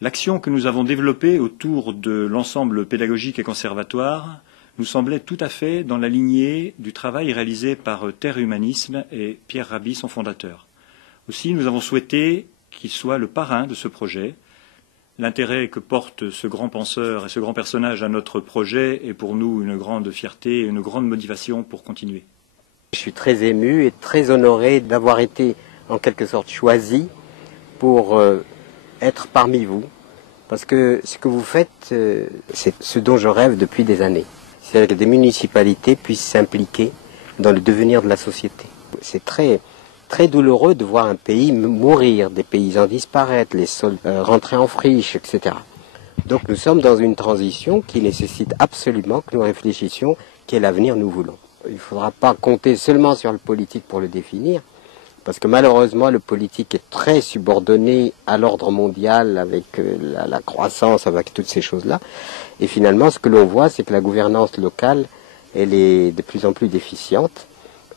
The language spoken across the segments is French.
L'action que nous avons développée autour de l'ensemble pédagogique et conservatoire nous semblait tout à fait dans la lignée du travail réalisé par Terre Humanisme et Pierre Rabhi, son fondateur. Aussi, nous avons souhaité qu'il soit le parrain de ce projet. L'intérêt que porte ce grand penseur et ce grand personnage à notre projet est pour nous une grande fierté et une grande motivation pour continuer. Je suis très ému et très honoré d'avoir été en quelque sorte choisi pour être parmi vous. Parce que ce que vous faites, c'est ce dont je rêve depuis des années. C'est-à-dire que des municipalités puissent s'impliquer dans le devenir de la société. C'est très douloureux de voir un pays mourir, des paysans disparaître, les sols rentrer en friche, etc. Donc nous sommes dans une transition qui nécessite absolument que nous réfléchissions quel avenir nous voulons. Il ne faudra pas compter seulement sur le politique pour le définir, parce que malheureusement le politique est très subordonné à l'ordre mondial avec la croissance, avec toutes ces choses-là. Et finalement ce que l'on voit, c'est que la gouvernance locale, elle est de plus en plus déficiente.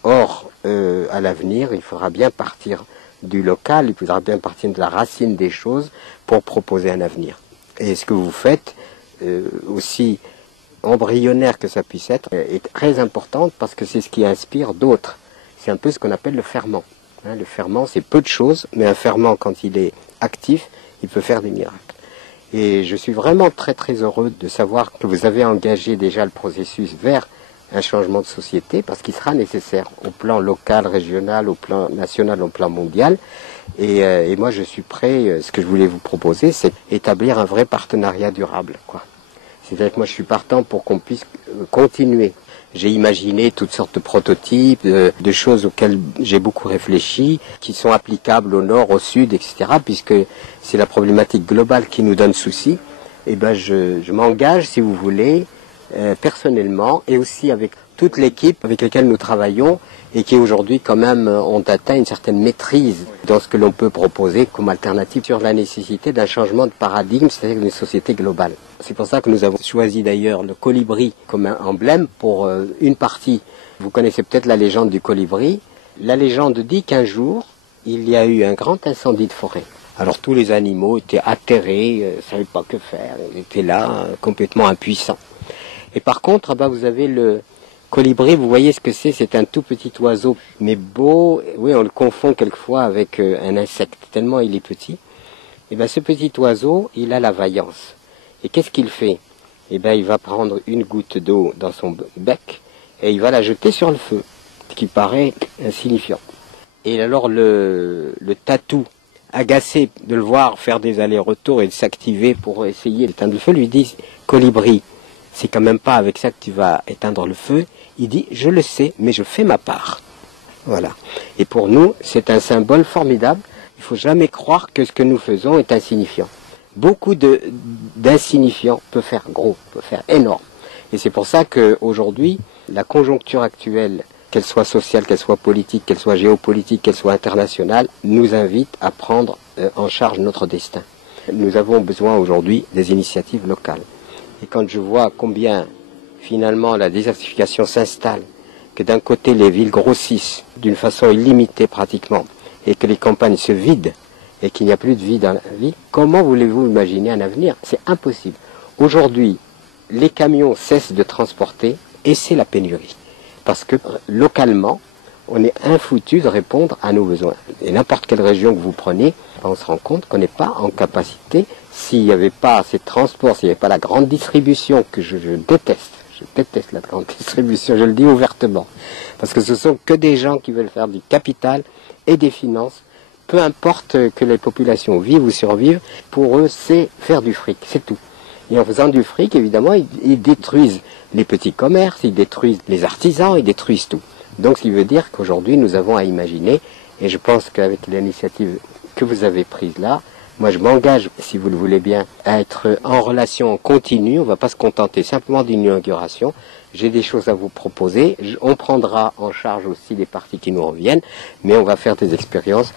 Or, à l'avenir, il faudra bien partir du local, il faudra bien partir de la racine des choses pour proposer un avenir. Et ce que vous faites, aussi embryonnaire que ça puisse être, est très importante parce que c'est ce qui inspire d'autres. C'est un peu ce qu'on appelle le ferment. Le ferment, c'est peu de choses, mais un ferment, quand il est actif, il peut faire des miracles. Et je suis vraiment très très heureux de savoir que vous avez engagé déjà le processus vers un changement de société, parce qu'il sera nécessaire au plan local, régional, au plan national, au plan mondial. Et moi, je suis prêt, ce que je voulais vous proposer, c'est établir un vrai partenariat durable, quoi. C'est-à-dire que moi, je suis partant pour qu'on puisse continuer. J'ai imaginé toutes sortes de prototypes, de choses auxquelles j'ai beaucoup réfléchi, qui sont applicables au nord, au sud, etc., puisque c'est la problématique globale qui nous donne souci. Et ben, je m'engage, si vous voulez, personnellement, et aussi avec toute l'équipe avec laquelle nous travaillons, et qui aujourd'hui quand même ont atteint une certaine maîtrise dans ce que l'on peut proposer comme alternative sur la nécessité d'un changement de paradigme, c'est-à-dire d'une société globale. C'est pour ça que nous avons choisi d'ailleurs le colibri comme un emblème pour une partie. Vous connaissez peut-être la légende du colibri. La légende dit qu'un jour, il y a eu un grand incendie de forêt. Alors tous les animaux étaient atterrés, ne savaient pas que faire, ils étaient là, complètement impuissants. Et par contre, vous avez le colibri, vous voyez ce que c'est un tout petit oiseau, mais beau. Oui, on le confond quelquefois avec un insecte, tellement il est petit. Et bien ce petit oiseau, il a la vaillance. Et qu'est-ce qu'il fait? Et bien il va prendre une goutte d'eau dans son bec et il va la jeter sur le feu, ce qui paraît insignifiant. Et alors le tatou, agacé de le voir faire des allers-retours et de s'activer pour essayer d'éteindre le feu, lui dit « Colibri, c'est quand même pas avec ça que tu vas éteindre le feu. » Il dit « Je le sais, mais je fais ma part. » Voilà. Et pour nous, c'est un symbole formidable. Il ne faut jamais croire que ce que nous faisons est insignifiant. Beaucoup d'insignifiants peut faire gros, peut faire énorme. Et c'est pour ça qu'aujourd'hui, la conjoncture actuelle, qu'elle soit sociale, qu'elle soit politique, qu'elle soit géopolitique, qu'elle soit internationale, nous invite à prendre en charge notre destin. Nous avons besoin aujourd'hui des initiatives locales. Et quand je vois combien finalement la désertification s'installe, que d'un côté les villes grossissent d'une façon illimitée pratiquement, et que les campagnes se vident, et qu'il n'y a plus de vie dans la vie, comment voulez-vous imaginer un avenir? C'est impossible. Aujourd'hui, les camions cessent de transporter, et c'est la pénurie. Parce que localement, on est infoutu de répondre à nos besoins. Et n'importe quelle région que vous prenez, on se rend compte qu'on n'est pas en capacité, s'il n'y avait pas ces transports, s'il n'y avait pas la grande distribution, que je déteste la grande distribution, je le dis ouvertement, parce que ce sont que des gens qui veulent faire du capital et des finances, peu importe que les populations vivent ou survivent, pour eux c'est faire du fric, c'est tout. Et en faisant du fric, évidemment, ils détruisent les petits commerces, ils détruisent les artisans, ils détruisent tout. Donc, ce qui veut dire qu'aujourd'hui, nous avons à imaginer, et je pense qu'avec l'initiative que vous avez prise là, moi je m'engage, si vous le voulez bien, à être en relation continue. On ne va pas se contenter simplement d'une inauguration. J'ai des choses à vous proposer. On prendra en charge aussi les parties qui nous reviennent, mais on va faire des expériences,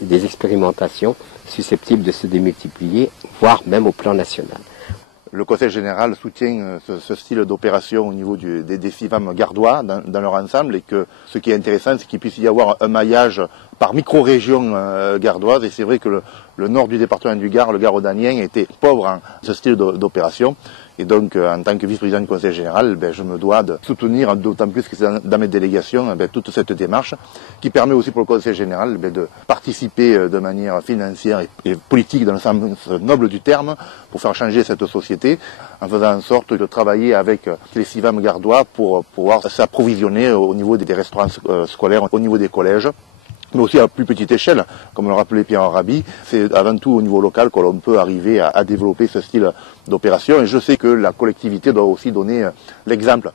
des expérimentations susceptibles de se démultiplier, voire même au plan national. Le Conseil général soutient ce style d'opération au niveau des CIVAM gardois dans leur ensemble, et que ce qui est intéressant, c'est qu'il puisse y avoir un maillage par micro-région gardoise. Et c'est vrai que le nord du département du Gard, le Gard-Audanien, était pauvre en ce style d'opération. Et donc, en tant que vice-président du Conseil général, je me dois de soutenir, d'autant plus que c'est dans mes délégations, toute cette démarche qui permet aussi pour le Conseil général de participer de manière financière et politique dans le sens noble du terme pour faire changer cette société, en faisant en sorte de travailler avec les CIVAM gardois pour pouvoir s'approvisionner au niveau des restaurants scolaires, au niveau des collèges, mais aussi à plus petite échelle, comme le rappelait Pierre Arabi. C'est avant tout au niveau local que l'on peut arriver à développer ce style d'opération. Et je sais que la collectivité doit aussi donner l'exemple,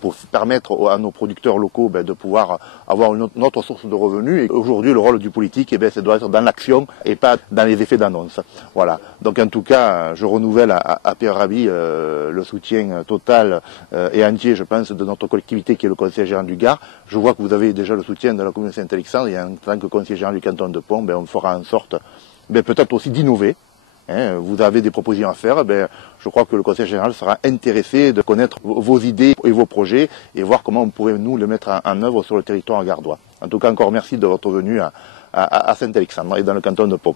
pour permettre à nos producteurs locaux de pouvoir avoir une autre source de revenus. Et aujourd'hui, le rôle du politique, ça doit être dans l'action et pas dans les effets d'annonce. Voilà. Donc en tout cas, je renouvelle à Pierre Arabi le soutien total et entier, je pense, de notre collectivité qui est le Conseil général du Gard. Je vois que vous avez déjà le soutien de la commune de Saint-Alexandre, et en tant que conseiller général du canton de Pont, on fera en sorte peut-être aussi d'innover. Vous avez des propositions à faire, je crois que le Conseil général sera intéressé de connaître vos idées et vos projets et voir comment on pourrait nous les mettre en œuvre sur le territoire gardois. En tout cas, encore merci de votre venue à Saint-Alexandre et dans le canton de Pont.